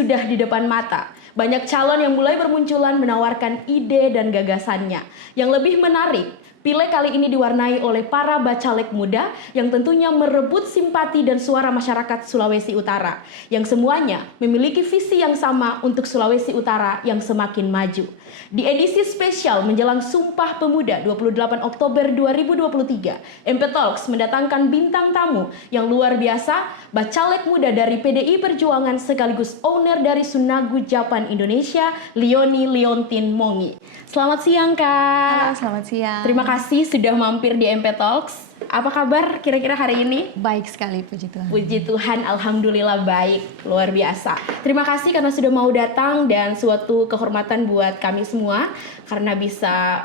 sudah di depan mata. Banyak calon yang mulai bermunculan menawarkan ide dan gagasannya. Yang lebih menarik, Pileg kali ini diwarnai oleh para bacalek muda yang tentunya merebut simpati dan suara masyarakat Sulawesi Utara, yang semuanya memiliki visi yang sama untuk Sulawesi Utara yang semakin maju. Di edisi spesial menjelang Sumpah Pemuda 28 Oktober 2023, MP Talks mendatangkan bintang tamu yang luar biasa, bacalek muda dari PDI Perjuangan sekaligus owner dari Sunagu Japan Indonesia, Leonie Leontin Mongi. Selamat siang, Kak. Halo, selamat siang. Terima kasih sudah mampir di MP Talks. Apa kabar kira-kira hari ini? Baik sekali, puji Tuhan. Puji Tuhan, alhamdulillah baik, luar biasa. Terima kasih karena sudah mau datang dan suatu kehormatan buat kami semua karena bisa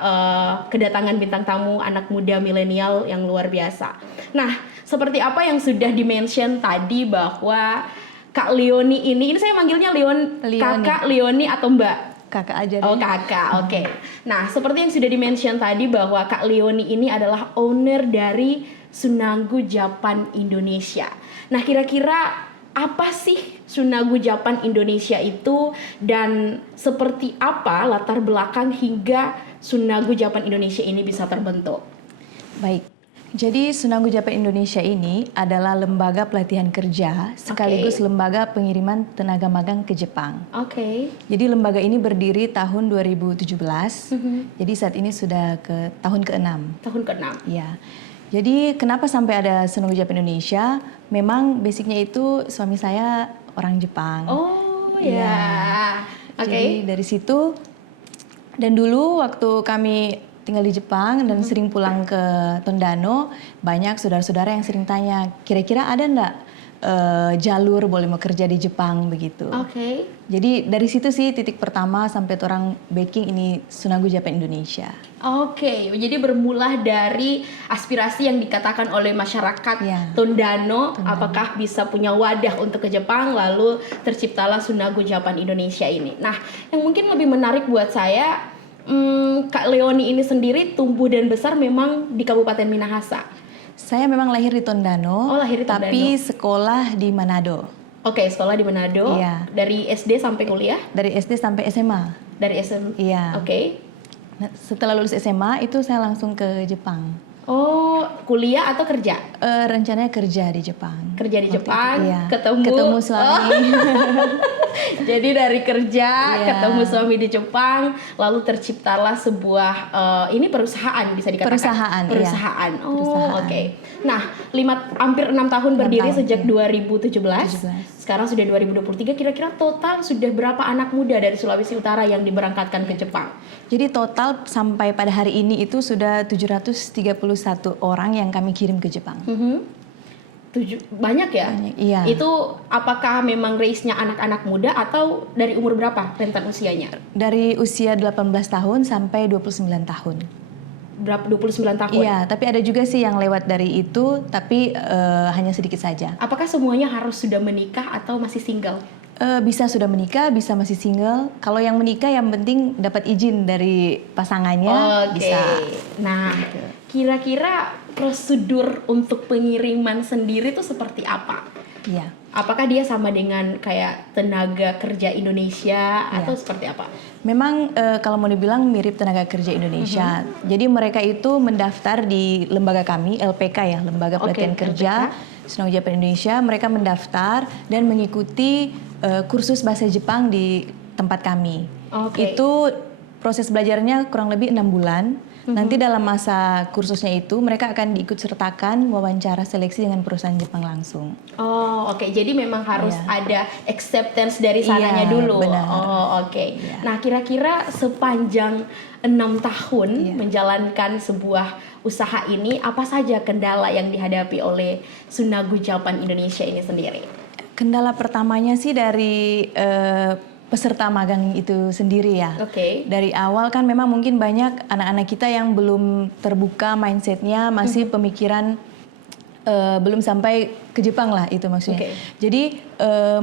kedatangan bintang tamu anak muda milenial yang luar biasa. Nah, seperti apa yang sudah di-mention tadi bahwa Kak Leonie ini saya manggilnya Leonie. Kakak Leonie atau Mbak? Kakak aja deh. Oh, kakak, oke. Nah, seperti yang sudah di-mention tadi bahwa Kak Leonie ini adalah owner dari Sunagu Japan Indonesia. Nah, kira-kira apa sih Sunagu Japan Indonesia itu dan seperti apa latar belakang hingga Sunagu Japan Indonesia ini bisa terbentuk? Baik. Jadi Sunagu Japan Indonesia ini adalah lembaga pelatihan kerja sekaligus lembaga pengiriman tenaga magang ke Jepang. Oke. Jadi lembaga ini berdiri tahun 2017. Jadi saat ini sudah ke tahun ke-6. Tahun ke-6. Ya. Jadi kenapa sampai ada Sunagu Japan Indonesia? Memang basicnya itu suami saya orang Jepang. Oh ya. Oke. Jadi dari situ dan dulu waktu kami tinggal di Jepang dan sering pulang ke Tondano, banyak saudara-saudara yang sering tanya, kira-kira ada enggak jalur boleh mau kerja di Jepang begitu. Oke. Jadi dari situ sih titik pertama sampai orang backing ini Sunagu Japan Indonesia. Oke, jadi bermula dari aspirasi yang dikatakan oleh masyarakat Ya. Tondano, apakah bisa punya wadah untuk ke Jepang, lalu terciptalah Sunagu Japan Indonesia ini. Nah, yang mungkin lebih menarik buat saya, Kak Leonie ini sendiri tumbuh dan besar memang di Kabupaten Minahasa. Saya memang lahir di Tondano, Oh, lahir di Tondano. tapi sekolah di Manado. Oke, sekolah di Manado. Iya. Dari SD sampai kuliah? Dari SD sampai SMA. Dari SMA. Iya. Oke. Nah, setelah lulus SMA itu saya langsung ke Jepang. Oh, kuliah atau kerja? Rencananya kerja di Jepang. Kerja di Waktu Jepang, itu, iya. ketemu suami. Jadi dari kerja, Iya. ketemu suami di Jepang, lalu terciptalah sebuah ini perusahaan bisa dikatakan. Perusahaan, iya. Perusahaan. Oh, Perusahaan. oke. Nah, hampir 6 tahun berdiri tahun, sejak iya. 2017. 17. Sekarang sudah 2023. Kira-kira total sudah berapa anak muda dari Sulawesi Utara yang diberangkatkan ke Jepang? Jadi total sampai pada hari ini itu sudah 731 orang yang kami kirim ke Jepang. Banyak ya? Banyak, iya. Itu apakah memang race-nya anak-anak muda atau dari umur berapa rentan usianya? Dari usia 18 tahun sampai 29 tahun. Berapa? 29 tahun? Iya, tapi ada juga sih yang lewat dari itu, tapi hanya sedikit saja. Apakah semuanya harus sudah menikah atau masih single? Bisa sudah menikah, bisa masih single. Kalau yang menikah yang penting dapat izin dari pasangannya, Oke. bisa. Nah, kira-kira prosedur untuk pengiriman sendiri itu seperti apa? Iya. Apakah dia sama dengan kayak tenaga kerja Indonesia Iya. atau seperti apa? Memang kalau mau dibilang mirip tenaga kerja Indonesia. Jadi mereka itu mendaftar di lembaga kami, LPK ya, Lembaga Pelatihan Kerja Sunagu Japan Indonesia. Mereka mendaftar dan mengikuti kursus bahasa Jepang di tempat kami. Oke. Itu proses belajarnya kurang lebih 6 bulan. Nanti dalam masa kursusnya itu mereka akan diikut sertakan wawancara seleksi dengan perusahaan Jepang langsung. Oh, oke. Jadi memang harus Iya. ada acceptance dari sananya Iya, dulu. benar. Oh, oke. Iya. Nah, kira-kira sepanjang 6 tahun Iya. menjalankan sebuah usaha ini, apa saja kendala yang dihadapi oleh Sunagu Japan Indonesia ini sendiri? Kendala pertamanya sih dari peserta magang itu sendiri ya. Oke. Dari awal kan memang mungkin banyak anak-anak kita yang belum terbuka mindsetnya, masih pemikiran belum sampai ke Jepang lah itu maksudnya. Oke. Jadi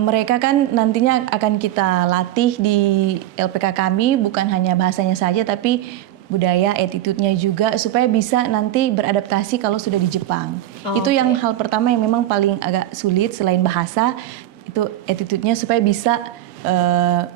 mereka kan nantinya akan kita latih di LPK kami bukan hanya bahasanya saja tapi budaya, attitude-nya juga supaya bisa nanti beradaptasi kalau sudah di Jepang. Itu yang hal pertama yang memang paling agak sulit selain bahasa, itu attitude-nya supaya bisa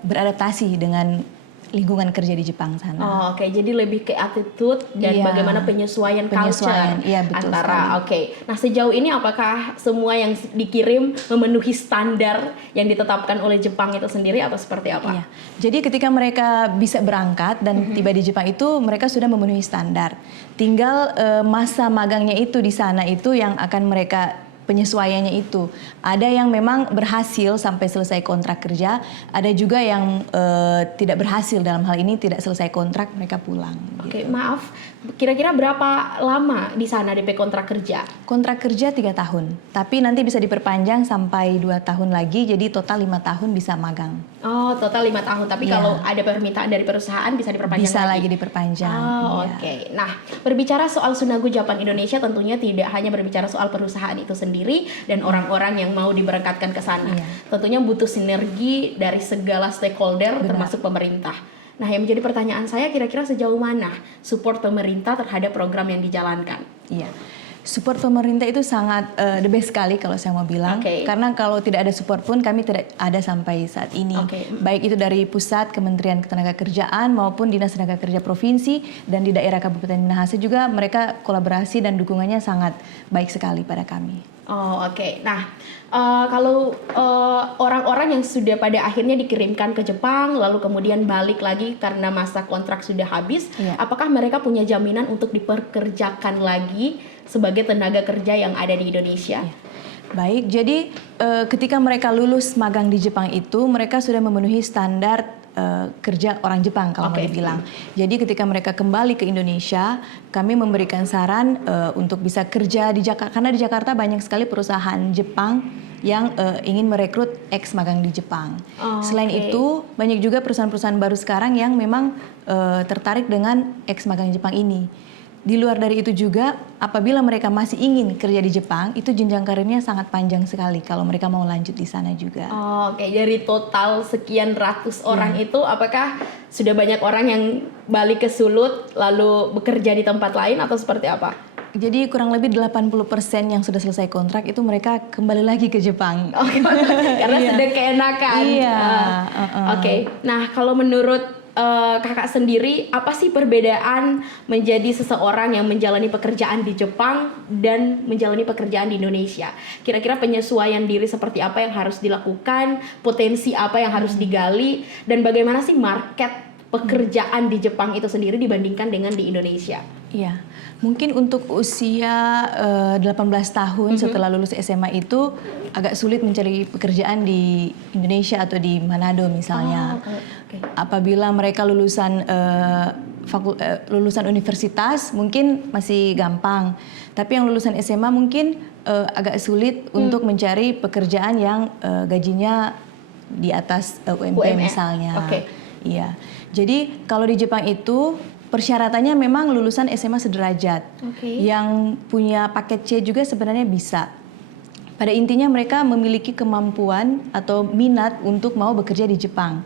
beradaptasi dengan lingkungan kerja di Jepang sana. Oh, oke. Jadi lebih ke attitude dan Iya. bagaimana penyesuaian culture Iya, betul antara. Oke. Nah, sejauh ini apakah semua yang dikirim memenuhi standar yang ditetapkan oleh Jepang itu sendiri atau seperti apa? Iya. Jadi ketika mereka bisa berangkat dan tiba di Jepang itu mereka sudah memenuhi standar. Tinggal masa magangnya itu di sana itu yang akan mereka penyesuaiannya itu. Ada yang memang berhasil sampai selesai kontrak kerja, ada juga yang tidak berhasil, dalam hal ini tidak selesai kontrak, mereka pulang. Oke, Gitu. maaf. Kira-kira berapa lama di sana DP kontrak kerja? Kontrak kerja 3 tahun, tapi nanti bisa diperpanjang sampai 2 tahun lagi, jadi total 5 tahun bisa magang. Oh, total 5 tahun. Tapi Iya. kalau ada permintaan dari perusahaan bisa diperpanjang Bisa lagi. lagi diperpanjang. Oh, iya. oke. Nah, berbicara soal Sunago Jepang Indonesia tentunya tidak hanya berbicara soal perusahaan itu sendiri dan orang-orang yang mau diberangkatkan ke sana. Iya. Tentunya butuh sinergi dari segala stakeholder termasuk pemerintah. Nah, yang menjadi pertanyaan saya kira-kira sejauh mana support pemerintah terhadap program yang dijalankan? Iya. Support pemerintah itu sangat the best sekali kalau saya mau bilang. Oke. Karena kalau tidak ada support pun kami tidak ada sampai saat ini. Oke. Baik itu dari pusat Kementerian Ketenagakerjaan maupun Dinas Tenaga Kerja Provinsi dan di daerah Kabupaten Minahasa juga mereka kolaborasi dan dukungannya sangat baik sekali pada kami. Oh, oke. Nah, kalau orang-orang yang sudah pada akhirnya dikirimkan ke Jepang lalu kemudian balik lagi karena masa kontrak sudah habis, Iya. apakah mereka punya jaminan untuk dipekerjakan lagi sebagai tenaga kerja yang ada di Indonesia? Baik, jadi ketika mereka lulus magang di Jepang itu mereka sudah memenuhi standar kerja orang Jepang kalau mau Oke. dibilang. Jadi ketika mereka kembali ke Indonesia, kami memberikan saran untuk bisa kerja di Jakarta karena di Jakarta banyak sekali perusahaan Jepang yang ingin merekrut ex magang di Jepang. Oh, Selain oke. itu, banyak juga perusahaan-perusahaan baru sekarang yang memang tertarik dengan ex magang Jepang ini. Di luar dari itu juga, apabila mereka masih ingin kerja di Jepang, itu jenjang karirnya sangat panjang sekali kalau mereka mau lanjut di sana juga. Oh, oke. Dari total sekian ratus orang Iya. itu, apakah sudah banyak orang yang balik ke Sulut lalu bekerja di tempat lain atau seperti apa? Jadi kurang lebih 80% yang sudah selesai kontrak itu mereka kembali lagi ke Jepang. Oh, karena Iya. sudah keenakan. Iya, Oke. Nah, kalau menurut kakak sendiri, apa sih perbedaan menjadi seseorang yang menjalani pekerjaan di Jepang dan menjalani pekerjaan di Indonesia? Kira-kira penyesuaian diri seperti apa yang harus dilakukan, potensi apa yang harus digali, dan bagaimana sih market pekerjaan di Jepang itu sendiri dibandingkan dengan di Indonesia? Iya, mungkin untuk usia 18 tahun setelah lulus SMA itu agak sulit mencari pekerjaan di Indonesia atau di Manado misalnya. Oke. Apabila mereka lulusan lulusan universitas mungkin masih gampang, tapi yang lulusan SMA mungkin agak sulit untuk mencari pekerjaan yang gajinya di atas UMP UMR. misalnya. Oke. Iya. Jadi kalau di Jepang itu persyaratannya memang lulusan SMA sederajat. Oke. Yang punya paket C juga sebenarnya bisa. Pada intinya mereka memiliki kemampuan atau minat untuk mau bekerja di Jepang.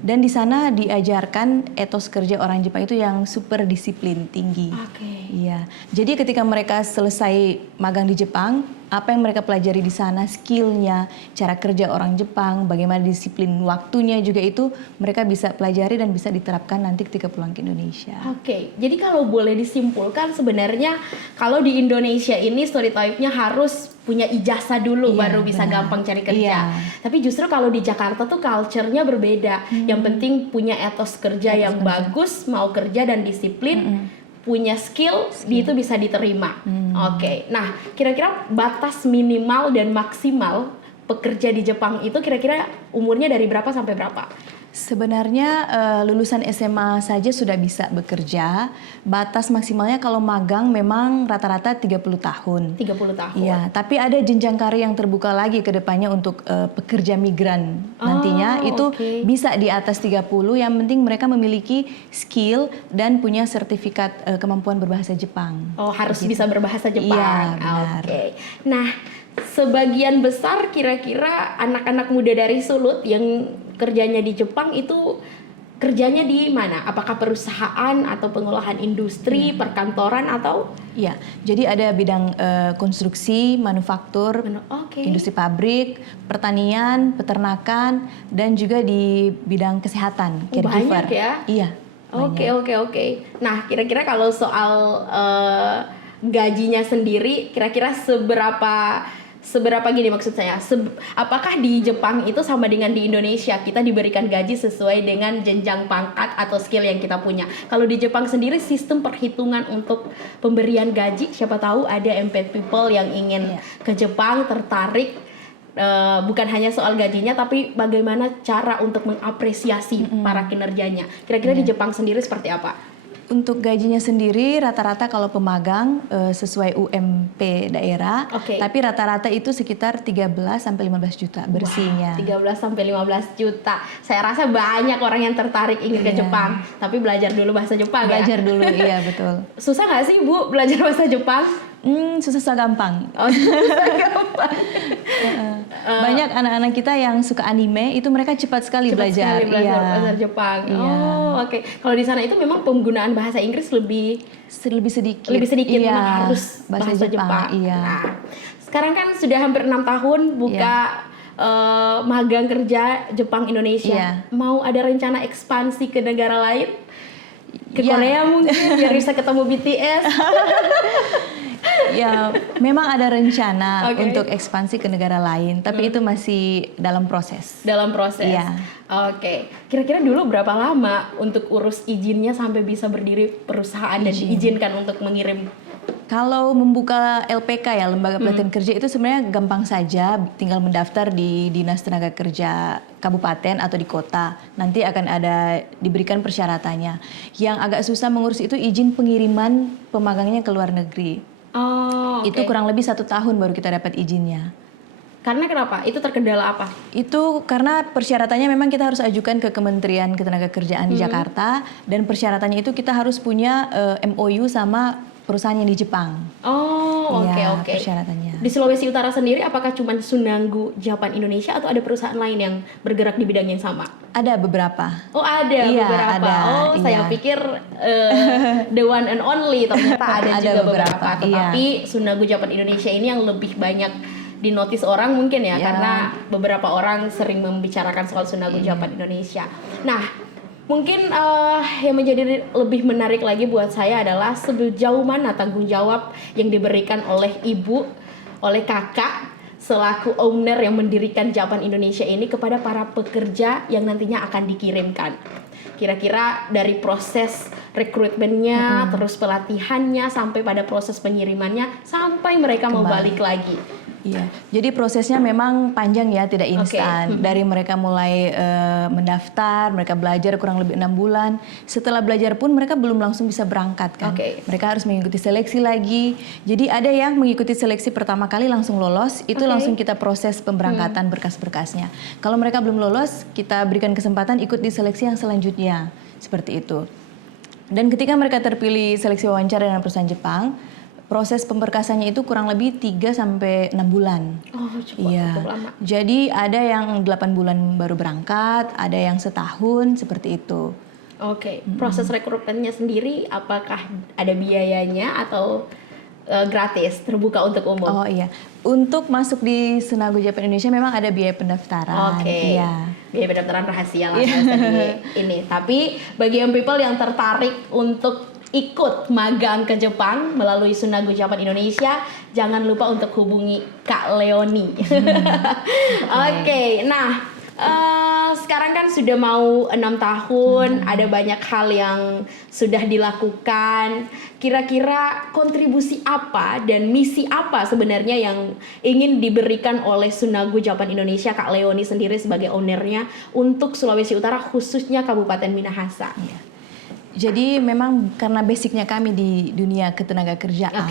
Dan di sana diajarkan etos kerja orang Jepang itu yang super disiplin tinggi. Oke. Iya. Jadi ketika mereka selesai magang di Jepang, apa yang mereka pelajari di sana, skillnya, cara kerja orang Jepang, bagaimana disiplin waktunya juga itu mereka bisa pelajari dan bisa diterapkan nanti ketika pulang ke Indonesia. Oke, jadi kalau boleh disimpulkan sebenarnya kalau di Indonesia ini stereotipnya harus punya ijazah dulu Iya, baru bisa benar. gampang cari kerja. Iya. Tapi justru kalau di Jakarta tuh culture-nya berbeda. Yang penting punya etos kerja yang bagus, mau kerja dan disiplin, punya skill, itu bisa diterima. Oke, nah kira-kira batas minimal dan maksimal pekerja di Jepang itu kira-kira umurnya dari berapa sampai berapa? Sebenarnya lulusan SMA saja sudah bisa bekerja. Batas maksimalnya kalau magang memang rata-rata 30 tahun. 30 tahun. Iya, tapi ada jenjang karir yang terbuka lagi ke depannya untuk pekerja migran nantinya. Itu oke. bisa di atas 30, yang penting mereka memiliki skill dan punya sertifikat kemampuan berbahasa Jepang. Oh, harus bisa berbahasa Jepang. Iya, benar. Oke. Nah, sebagian besar kira-kira anak-anak muda dari Sulut yang kerjanya di Jepang itu kerjanya di mana? Apakah perusahaan atau pengolahan industri, perkantoran atau? Iya, jadi ada bidang konstruksi, manufaktur, Oke. industri pabrik, pertanian, peternakan, dan juga di bidang kesehatan, caregiver. Banyak ya? Iya. Oke. Nah, kira-kira kalau soal gajinya sendiri, kira-kira seberapa gini maksud saya? Apakah di Jepang itu sama dengan di Indonesia? Kita diberikan gaji sesuai dengan jenjang pangkat atau skill yang kita punya. Kalau di Jepang sendiri sistem perhitungan untuk pemberian gaji, siapa tahu ada empat people yang ingin ke Jepang tertarik. Bukan hanya soal gajinya, tapi bagaimana cara untuk mengapresiasi para kinerjanya. Kira-kira di Jepang sendiri seperti apa? Untuk gajinya sendiri rata-rata kalau pemagang sesuai UMP daerah, tapi rata-rata itu sekitar 13 sampai 15 juta bersihnya. 13 sampai 15 juta. Saya rasa banyak orang yang tertarik ingin ke Jepang, tapi belajar dulu bahasa Jepang Belajar dulu, iya betul. Susah nggak sih Bu belajar bahasa Jepang? Susah gampang. Susah gampang. Banyak anak-anak kita yang suka anime itu mereka cepat sekali belajar bahasa Jepang. Oke. Kalau di sana itu memang penggunaan bahasa Inggris lebih sedikit. Memang harus bahasa Jepang. Iya. Nah, sekarang kan sudah hampir 6 tahun buka magang kerja Jepang Indonesia. Mau ada rencana ekspansi ke negara lain? Ke Korea mungkin biar bisa ketemu BTS. Ya, memang ada rencana untuk ekspansi ke negara lain, tapi itu masih dalam proses. Iya. Oke. Kira-kira dulu berapa lama untuk urus izinnya sampai bisa berdiri perusahaan dan diizinkan untuk mengirim? Kalau membuka LPK ya, Lembaga Pelatihan Kerja itu sebenarnya gampang saja, tinggal mendaftar di Dinas Tenaga Kerja Kabupaten atau di kota. Nanti akan ada diberikan persyaratannya. Yang agak susah mengurus itu izin pengiriman pemagangnya ke luar negeri. Itu kurang lebih 1 tahun baru kita dapat izinnya. Karena kenapa? Itu terkendala apa? Itu karena persyaratannya memang kita harus ajukan ke Kementerian Ketenagakerjaan di Jakarta, dan persyaratannya itu kita harus punya MOU sama perusahaan yang di Jepang. Oke. Persyaratannya. Di Sulawesi Utara sendiri apakah cuma Sunanggu Japan Indonesia atau ada perusahaan lain yang bergerak di bidang yang sama? Ada beberapa. Ada beberapa. Ada, saya pikir the one and only, ternyata ada juga beberapa. Tetapi Sunanggu Japan Indonesia ini yang lebih banyak dinotis orang mungkin ya, karena beberapa orang sering membicarakan soal Sunanggu Japan Indonesia. Nah, mungkin yang menjadi lebih menarik lagi buat saya adalah sejauh mana tanggung jawab yang diberikan oleh ibu, oleh kakak selaku owner yang mendirikan Japan Indonesia ini kepada para pekerja yang nantinya akan dikirimkan. Kira-kira dari proses rekrutmennya, terus pelatihannya, sampai pada proses pengirimannya, sampai mereka mau balik lagi. Iya, jadi prosesnya memang panjang ya, tidak instan. Dari mereka mulai mendaftar, mereka belajar kurang lebih 6 bulan. Setelah belajar pun mereka belum langsung bisa berangkat kan. Mereka harus mengikuti seleksi lagi. Jadi ada yang mengikuti seleksi pertama kali langsung lolos, itu langsung kita proses pemberangkatan berkas-berkasnya. Kalau mereka belum lolos, kita berikan kesempatan ikut di seleksi yang selanjutnya. Seperti itu. Dan ketika mereka terpilih seleksi wawancara dengan perusahaan Jepang, proses pemberkasannya itu kurang lebih 3 sampai 6 bulan. Cukup lama. Jadi ada yang 8 bulan baru berangkat, ada yang setahun, seperti itu. Proses rekrutmennya sendiri apakah ada biayanya atau gratis, terbuka untuk umum? Untuk masuk di Sunanggu Japan Indonesia memang ada biaya pendaftaran. Biaya pendaftaran rahasia lah ini. Tapi bagi yang people yang tertarik untuk ikut magang ke Jepang melalui Sunanggu Japan Indonesia, jangan lupa untuk hubungi Kak Leoni. Nah sekarang kan sudah mau 6 tahun, ada banyak hal yang sudah dilakukan. Kira-kira kontribusi apa dan misi apa sebenarnya yang ingin diberikan oleh Sunanggu Japan Indonesia, Kak Leoni sendiri sebagai ownernya, untuk Sulawesi Utara, khususnya Kabupaten Minahasa? Jadi memang karena basicnya kami di dunia ketenagakerjaan,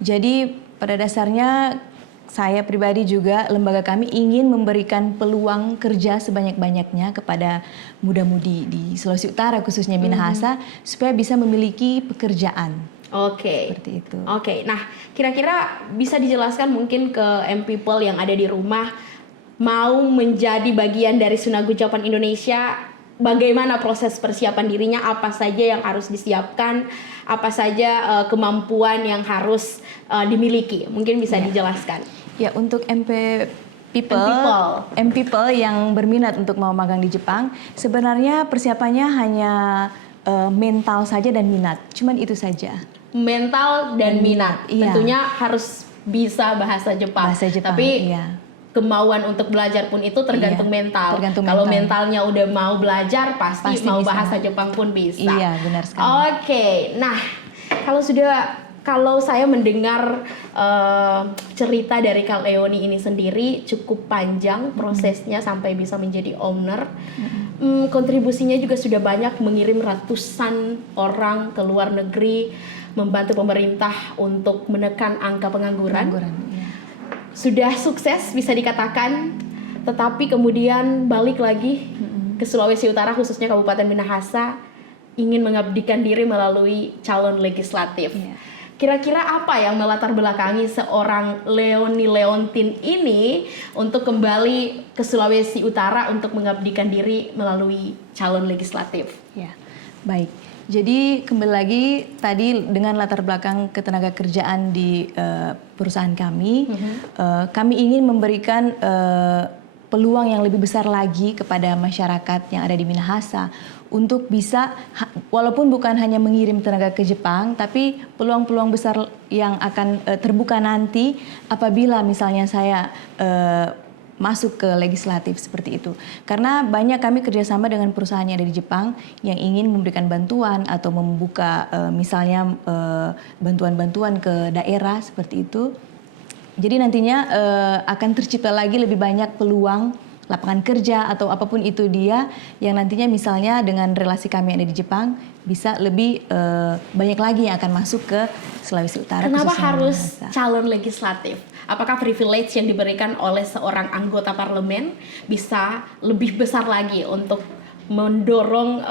jadi pada dasarnya saya pribadi juga, lembaga kami ingin memberikan peluang kerja sebanyak-banyaknya kepada muda-mudi di Sulawesi Utara, khususnya Minahasa, supaya bisa memiliki pekerjaan. Seperti itu. Nah kira-kira bisa dijelaskan mungkin ke M-People yang ada di rumah, mau menjadi bagian dari Sunanggu Japan Indonesia, bagaimana proses persiapan dirinya, apa saja yang harus disiapkan, apa saja kemampuan yang harus dimiliki. Mungkin bisa dijelaskan. Ya, untuk M people yang berminat untuk mau magang di Jepang, sebenarnya persiapannya hanya mental saja dan minat. Cuman itu saja. Mental dan minat. Iya. Tentunya harus bisa bahasa Jepang. Bahasa Jepang, Tapi iya. kemauan untuk belajar pun itu tergantung mental. Tergantung Kalau mental. mentalnya udah mau belajar, pasti mau bisa. bahasa Jepang pun bisa. Iya, benar sekali. Oke, nah kalau saya mendengar cerita dari Kak Leonie ini sendiri cukup panjang prosesnya sampai bisa menjadi owner. Kontribusinya juga sudah banyak, mengirim ratusan orang ke luar negeri, membantu pemerintah untuk menekan angka pengangguran. Iya. Sudah sukses bisa dikatakan, tetapi kemudian balik lagi ke Sulawesi Utara, khususnya Kabupaten Minahasa, ingin mengabdikan diri melalui calon legislatif. Iya. Kira-kira apa yang melatar belakangi seorang Leonie Leontin ini untuk kembali ke Sulawesi Utara untuk mengabdikan diri melalui calon legislatif? Ya, baik. Jadi kembali lagi tadi dengan latar belakang ketenaga kerjaan di perusahaan kami, kami ingin memberikan peluang yang lebih besar lagi kepada masyarakat yang ada di Minahasa untuk bisa, walaupun bukan hanya mengirim tenaga ke Jepang, tapi peluang-peluang besar yang akan terbuka nanti apabila misalnya saya masuk ke legislatif seperti itu. Karena banyak kami kerjasama dengan perusahaan yang ada di Jepang yang ingin memberikan bantuan atau membuka misalnya bantuan-bantuan ke daerah seperti itu. Jadi nantinya akan tercipta lagi lebih banyak peluang lapangan kerja atau apapun itu dia yang nantinya misalnya dengan relasi kami yang ada di Jepang bisa lebih banyak lagi yang akan masuk ke Sulawesi Utara. Kenapa harus calon legislatif? Apakah privilege yang diberikan oleh seorang anggota parlemen bisa lebih besar lagi untuk mendorong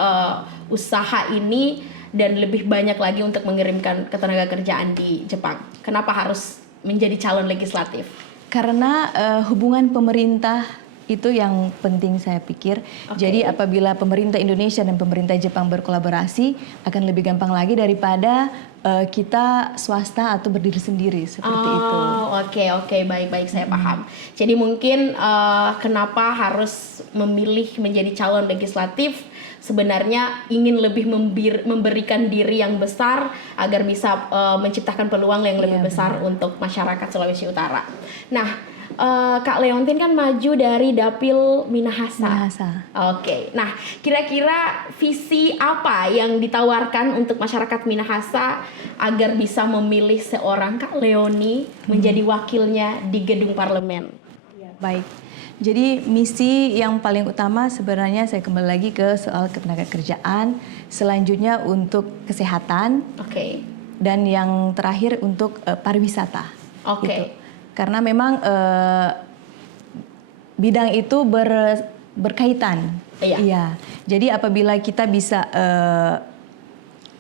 usaha ini dan lebih banyak lagi untuk mengirimkan ketenaga kerjaan di Jepang? Kenapa harus menjadi calon legislatif? Karena hubungan pemerintah itu yang penting saya pikir. Jadi apabila pemerintah Indonesia dan pemerintah Jepang berkolaborasi akan lebih gampang lagi daripada kita swasta atau berdiri sendiri seperti itu. Oke, baik saya paham. Jadi mungkin kenapa harus memilih menjadi calon legislatif, sebenarnya ingin lebih memberikan diri yang besar agar bisa menciptakan peluang yang lebih besar untuk masyarakat Sulawesi Utara. Nah, Kak Leontin kan maju dari Dapil Minahasa. Oke. Nah, kira-kira visi apa yang ditawarkan untuk masyarakat Minahasa agar bisa memilih seorang Kak Leonie menjadi wakilnya di gedung parlemen? Baik. Jadi misi yang paling utama sebenarnya saya kembali lagi ke soal ketenaga kerjaan, selanjutnya untuk kesehatan, dan yang terakhir untuk pariwisata. Gitu. Karena memang bidang itu berkaitan. Iya. Jadi apabila kita bisa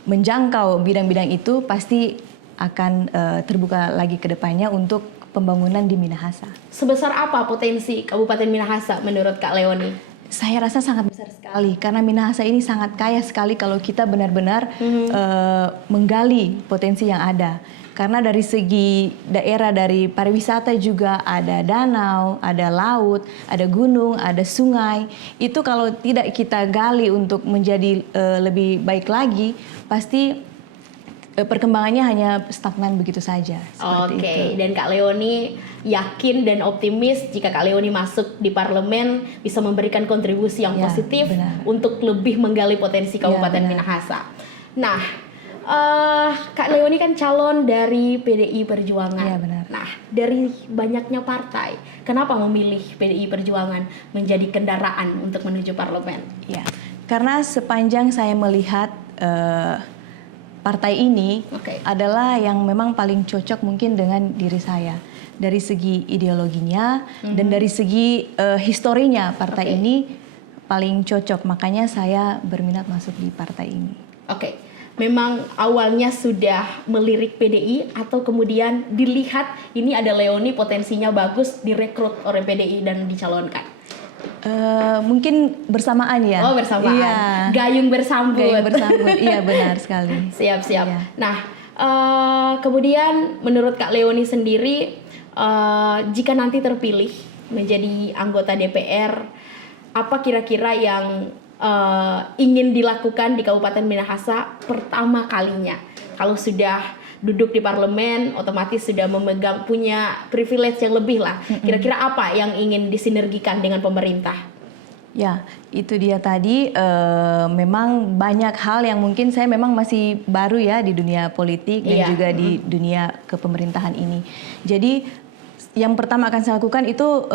menjangkau bidang-bidang itu, pasti akan terbuka lagi ke depannya untuk pembangunan di Minahasa. Sebesar apa potensi Kabupaten Minahasa menurut Kak Leonie? Saya rasa sangat besar sekali karena Minahasa ini sangat kaya sekali kalau kita benar-benar menggali potensi yang ada. Karena dari segi daerah, dari pariwisata juga ada danau, ada laut, ada gunung, ada sungai. Itu kalau tidak kita gali untuk menjadi lebih baik lagi, pasti perkembangannya hanya stagnan begitu saja. Dan Kak Leonie yakin dan optimis jika Kak Leonie masuk di parlemen bisa memberikan kontribusi yang positif untuk lebih menggali potensi Kabupaten Minahasa. Nah, Kak Leonie kan calon dari PDI Perjuangan. Iya, benar. Nah, dari banyaknya partai, kenapa memilih PDI Perjuangan menjadi kendaraan untuk menuju parlemen? Ya, karena sepanjang saya melihat partai ini adalah yang memang paling cocok mungkin dengan diri saya. Dari segi ideologinya dan dari segi historinya partai ini paling cocok. Makanya saya berminat masuk di partai ini. Memang awalnya sudah melirik PDI atau kemudian dilihat ini ada Leonie potensinya bagus direkrut oleh PDI dan dicalonkan? Mungkin bersamaan ya. Oh, bersamaan. Iya. Gayung bersambut. Gayung bersambut, iya benar sekali. Siap-siap. Iya. Nah, kemudian menurut Kak Leoni sendiri, jika nanti terpilih menjadi anggota DPR, apa kira-kira yang ingin dilakukan di Kabupaten Minahasa pertama kalinya? Kalau sudah duduk di parlemen, otomatis sudah punya privilege yang lebih lah. Kira-kira apa yang ingin disinergikan dengan pemerintah? Ya, itu dia tadi, memang banyak hal yang mungkin saya memang masih baru ya di dunia politik dan juga di dunia kepemerintahan ini. Jadi yang pertama akan saya lakukan itu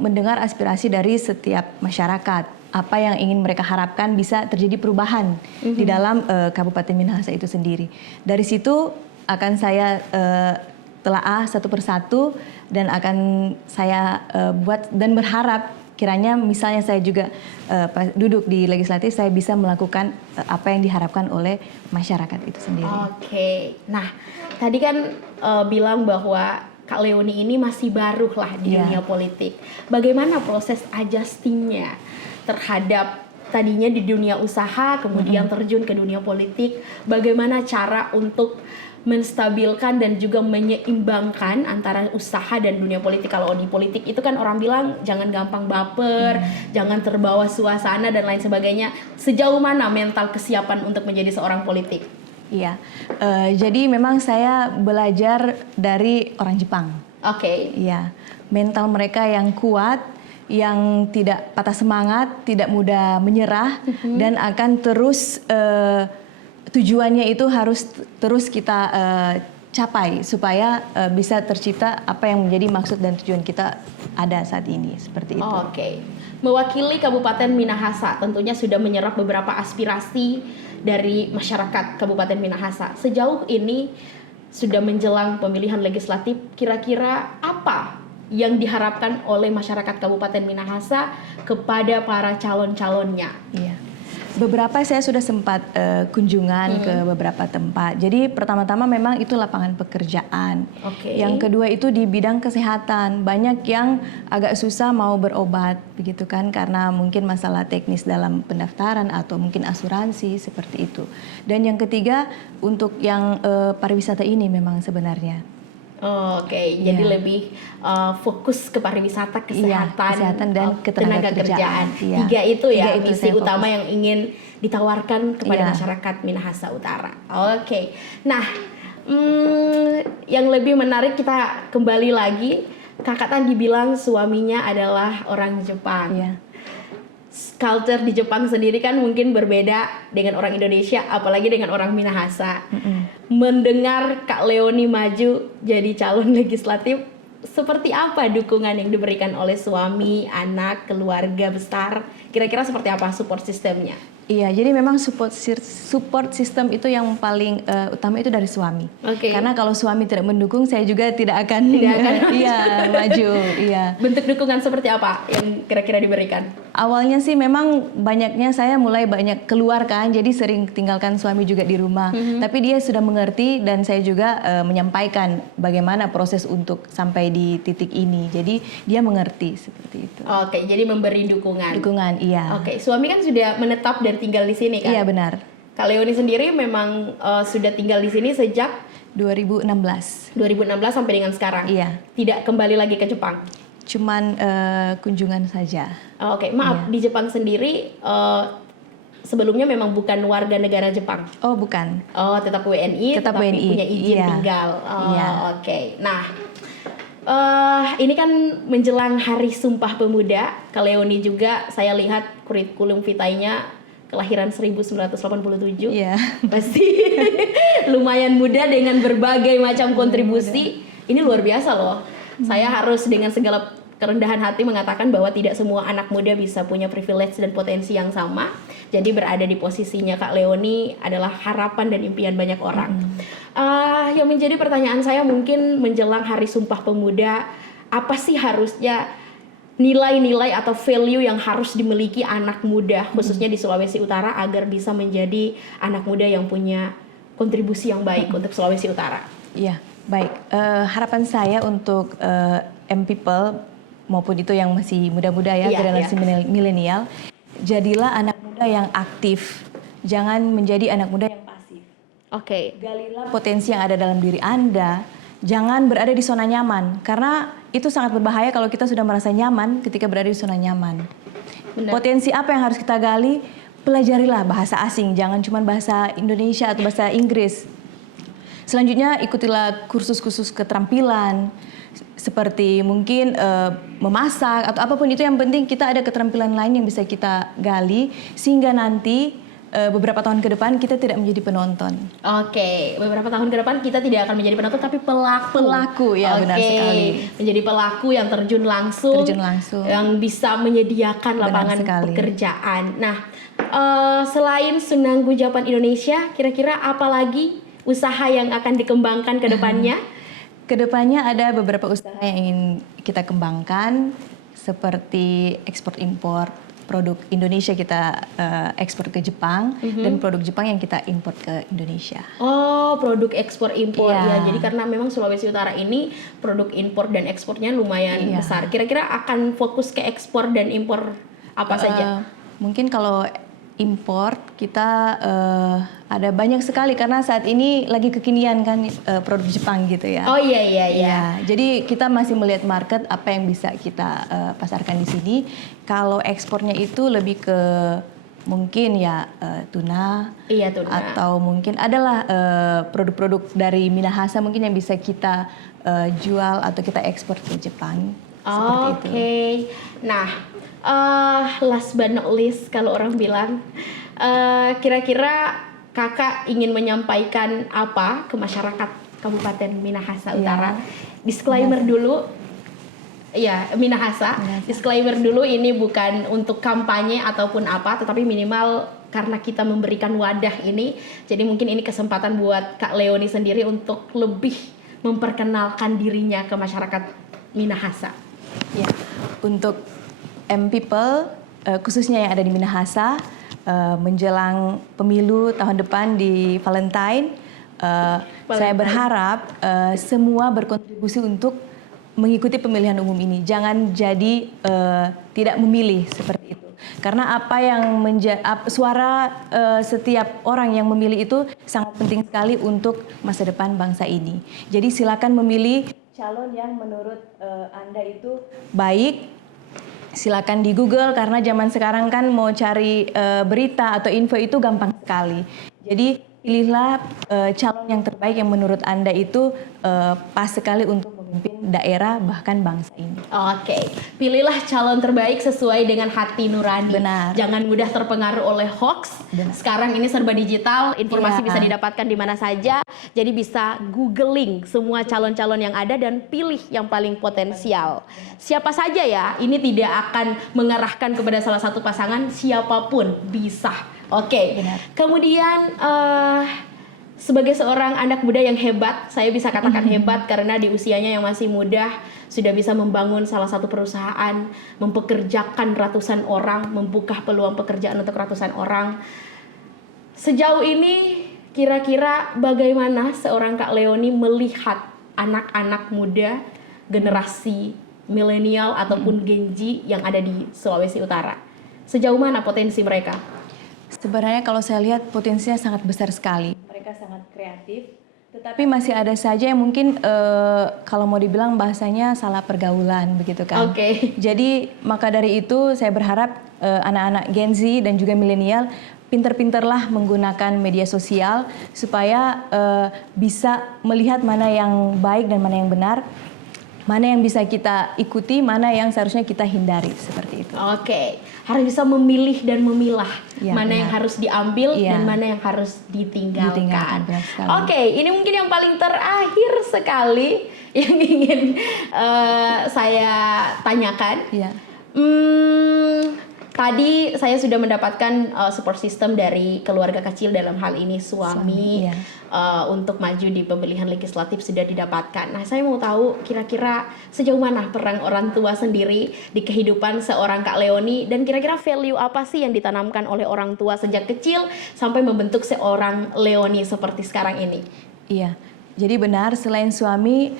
mendengar aspirasi dari setiap masyarakat. Apa yang ingin mereka harapkan bisa terjadi perubahan di dalam Kabupaten Minahasa itu sendiri. Dari situ akan saya telaah satu persatu dan akan saya buat dan berharap kiranya misalnya saya juga duduk di legislatif, saya bisa melakukan apa yang diharapkan oleh masyarakat itu sendiri. Oke, nah tadi kan bilang bahwa Kak Leoni ini masih baru lah di dunia politik. Bagaimana proses adjustingnya terhadap tadinya di dunia usaha, kemudian terjun ke dunia politik? Bagaimana cara untuk menstabilkan dan juga menyeimbangkan antara usaha dan dunia politik? Kalau di politik itu kan orang bilang jangan gampang baper, jangan terbawa suasana dan lain sebagainya. Sejauh mana mental kesiapan untuk menjadi seorang politik? Iya, jadi memang saya belajar dari orang Jepang. Oke. Iya, mental mereka yang kuat, yang tidak patah semangat, tidak mudah menyerah, dan akan terus tujuannya itu harus terus kita capai supaya bisa tercipta apa yang menjadi maksud dan tujuan kita ada saat ini, seperti itu. Oke. Mewakili Kabupaten Minahasa tentunya sudah menyerap beberapa aspirasi dari masyarakat Kabupaten Minahasa. Sejauh ini sudah menjelang pemilihan legislatif, kira-kira apa yang diharapkan oleh masyarakat Kabupaten Minahasa kepada para calon-calonnya? Iya. Beberapa saya sudah sempat kunjungan ke beberapa tempat. Jadi pertama-tama memang itu lapangan pekerjaan. Oke. Yang kedua itu di bidang kesehatan. Banyak yang agak susah mau berobat begitu kan karena mungkin masalah teknis dalam pendaftaran atau mungkin asuransi seperti itu. Dan yang ketiga untuk yang pariwisata ini memang sebenarnya. Oke, jadi lebih fokus ke pariwisata, kesehatan dan tenaga kerjaan. Iya. Tiga itu ya misi saya utama fokus. yang ingin ditawarkan kepada masyarakat Minahasa Utara. Oke, nah yang lebih menarik kita kembali lagi, kakak tadi bilang suaminya adalah orang Jepang. Iya. Culture di Jepang sendiri kan mungkin berbeda dengan orang Indonesia, apalagi dengan orang Minahasa. Mendengar Kak Leoni maju jadi calon legislatif, seperti apa dukungan yang diberikan oleh suami, anak, keluarga besar? Kira-kira seperti apa support sistemnya? Iya, jadi memang support system itu yang paling utama itu dari suami. Oke. Karena kalau suami tidak mendukung, saya juga tidak akan maju. Iya. Bentuk dukungan seperti apa yang kira-kira diberikan? Awalnya sih memang banyaknya saya mulai banyak keluar kan, jadi sering tinggalkan suami juga di rumah. Tapi dia sudah mengerti dan saya juga menyampaikan bagaimana proses untuk sampai di titik ini. Jadi dia mengerti seperti itu. Oke, jadi memberi dukungan. Dukungan, iya. Oke, suami kan sudah menetap dan tinggal di sini kan? Iya benar. Kak Leoni sendiri memang sudah tinggal di sini sejak 2016 sampai dengan sekarang. Iya. Tidak kembali lagi ke Jepang. Cuman kunjungan saja. Oke, maaf, di Jepang sendiri sebelumnya memang bukan warga negara Jepang. Oh, bukan. Oh, tetap WNI, Tetap tapi WNI, punya izin iya. tinggal. Oh, Iya. Oke. Nah, ini kan menjelang Hari Sumpah Pemuda. Kak Leoni juga saya lihat kurikulum vitainya kelahiran 1987. Iya. Pasti lumayan muda dengan berbagai macam kontribusi. Ini luar biasa loh. Saya harus dengan segala kerendahan hati mengatakan bahwa tidak semua anak muda bisa punya privilege dan potensi yang sama. Jadi berada di posisinya Kak Leoni adalah harapan dan impian banyak orang. Yang menjadi pertanyaan saya mungkin menjelang Hari Sumpah Pemuda, apa sih harusnya nilai-nilai atau value yang harus dimiliki anak muda khususnya di Sulawesi Utara agar bisa menjadi anak muda yang punya kontribusi yang baik untuk Sulawesi Utara? Iya, baik. Harapan saya untuk M-People maupun itu yang masih muda-muda ya, Iya, generasi milenial, jadilah anak muda yang aktif, jangan menjadi anak muda yang pasif. Oke. Galilah potensi yang ada dalam diri Anda, jangan berada di zona nyaman, karena itu sangat berbahaya kalau kita sudah merasa nyaman ketika berada di zona nyaman. Benar. Potensi apa yang harus kita gali? Pelajarilah bahasa asing, jangan cuma bahasa Indonesia atau bahasa Inggris. Selanjutnya ikutilah kursus-kursus keterampilan, seperti mungkin memasak atau apapun itu, yang penting kita ada keterampilan lain yang bisa kita gali, sehingga nanti beberapa tahun ke depan kita tidak menjadi penonton. Oke, beberapa tahun ke depan kita tidak akan menjadi penonton tapi pelaku. Pelaku, ya, benar sekali. Menjadi pelaku yang terjun langsung. Yang bisa menyediakan lapangan pekerjaan. Nah, selain Sunanggu Japan Indonesia, kira-kira apa lagi usaha yang akan dikembangkan ke depannya? Kedepannya ada beberapa usaha yang ingin kita kembangkan, seperti ekspor impor. Produk Indonesia kita ekspor ke Jepang, dan produk Jepang yang kita impor ke Indonesia. Oh, produk ekspor impor ya. Jadi karena memang Sulawesi Utara ini produk impor dan ekspornya lumayan besar. Kira-kira akan fokus ke ekspor dan impor apa saja? Mungkin kalau impor kita ada banyak sekali, karena saat ini lagi kekinian kan produk Jepang gitu ya. Oh iya. Jadi kita masih melihat market apa yang bisa kita pasarkan di sini. Kalau ekspornya itu lebih ke mungkin ya tuna. Iya, tuna. Atau mungkin adalah produk-produk dari Minahasa mungkin yang bisa kita jual atau kita ekspor ke Jepang. Oke. Nah, last but not least kalau orang bilang, kira-kira kakak ingin menyampaikan apa ke masyarakat Kabupaten Minahasa Utara? Disclaimer dulu, ya Minahasa. Disclaimer dulu, ini bukan untuk kampanye ataupun apa, tetapi minimal karena kita memberikan wadah ini, jadi mungkin ini kesempatan buat Kak Leoni sendiri untuk lebih memperkenalkan dirinya ke masyarakat Minahasa. Ya, untuk M-People, khususnya yang ada di Minahasa, menjelang pemilu tahun depan di Valentine, saya berharap semua berkontribusi untuk mengikuti pemilihan umum ini. Jangan jadi tidak memilih seperti itu. Karena apa yang suara setiap orang yang memilih itu sangat penting sekali untuk masa depan bangsa ini. Jadi silakan memilih calon yang menurut Anda itu baik. Silakan di Google, karena zaman sekarang kan mau cari berita atau info itu gampang sekali. Jadi pilihlah calon yang terbaik yang menurut Anda itu pas sekali untuk memimpin daerah bahkan bangsa ini. Oke, pilihlah calon terbaik sesuai dengan hati nurani. Benar. Jangan mudah terpengaruh oleh hoax. Benar. Sekarang ini serba digital, informasi bisa didapatkan di mana saja. Jadi bisa googling semua calon-calon yang ada dan pilih yang paling potensial. Siapa saja ya, ini tidak akan mengarahkan kepada salah satu pasangan, siapapun bisa. Oke. Benar. Kemudian sebagai seorang anak muda yang hebat, saya bisa katakan hebat karena di usianya yang masih muda sudah bisa membangun salah satu perusahaan, mempekerjakan ratusan orang, membuka peluang pekerjaan untuk ratusan orang. Sejauh ini kira-kira bagaimana seorang Kak Leoni melihat anak-anak muda generasi milenial ataupun Gen Z yang ada di Sulawesi Utara? Sejauh mana potensi mereka? Sebenarnya kalau saya lihat potensinya sangat besar sekali. Mereka sangat kreatif, tetapi masih ada saja yang mungkin kalau mau dibilang bahasanya salah pergaulan begitu kan. Oke. Jadi maka dari itu saya berharap anak-anak Gen Z dan juga milenial pinter-pinterlah menggunakan media sosial supaya bisa melihat mana yang baik dan mana yang benar. Mana yang bisa kita ikuti, mana yang seharusnya kita hindari, seperti itu. Oke, harus bisa memilih dan memilah ya, mana benar. yang harus diambil dan mana yang harus ditinggalkan. Oke, ini mungkin yang paling terakhir sekali yang ingin saya tanyakan. Ya. Tadi saya sudah mendapatkan support system dari keluarga kecil, dalam hal ini suami ya. Untuk maju di pemilihan legislatif sudah didapatkan. Nah, saya mau tahu kira-kira sejauh mana peran orang tua sendiri di kehidupan seorang Kak Leoni, dan kira-kira value apa sih yang ditanamkan oleh orang tua sejak kecil sampai membentuk seorang Leoni seperti sekarang ini? Iya, jadi benar, selain suami,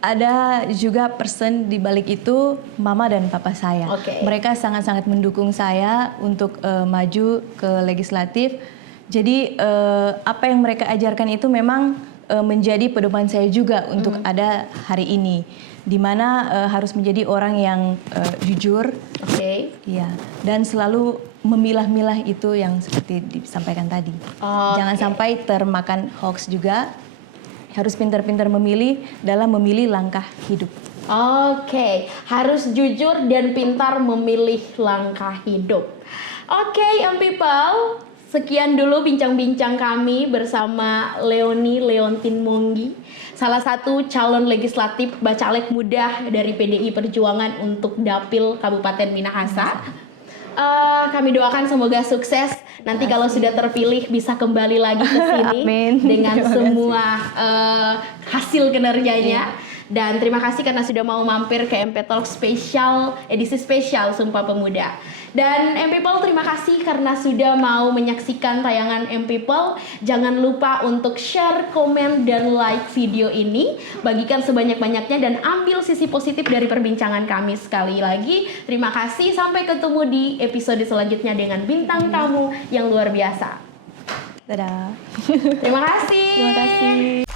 ada juga person di balik itu, mama dan papa saya. Oke. Mereka sangat-sangat mendukung saya untuk maju ke legislatif. Jadi apa yang mereka ajarkan itu memang menjadi pedoman saya juga untuk ada hari ini, di mana harus menjadi orang yang jujur, ya, dan selalu memilah-milah itu yang seperti disampaikan tadi. Jangan sampai termakan hoax juga. Harus pintar-pintar memilih dalam memilih langkah hidup. Oke, harus jujur dan pintar memilih langkah hidup. Oke, young people, sekian dulu bincang-bincang kami bersama Leonie Leontin Monggi, salah satu calon legislatif Bacalek muda dari PDI Perjuangan untuk Dapil Kabupaten Minahasa. Kami doakan semoga sukses. Nanti kalau sudah terpilih bisa kembali lagi ke sini dengan semua hasil kinerjanya. Dan terima kasih karena sudah mau mampir ke MP Talk spesial, edisi spesial Sumpah Pemuda. Dan M-People terima kasih karena sudah mau menyaksikan tayangan M-People. Jangan lupa untuk share, komen, dan like video ini. Bagikan sebanyak-banyaknya dan ambil sisi positif dari perbincangan kami. Sekali lagi, terima kasih. Sampai ketemu di episode selanjutnya dengan bintang tamu yang luar biasa. Dadah. Terima kasih. Terima kasih.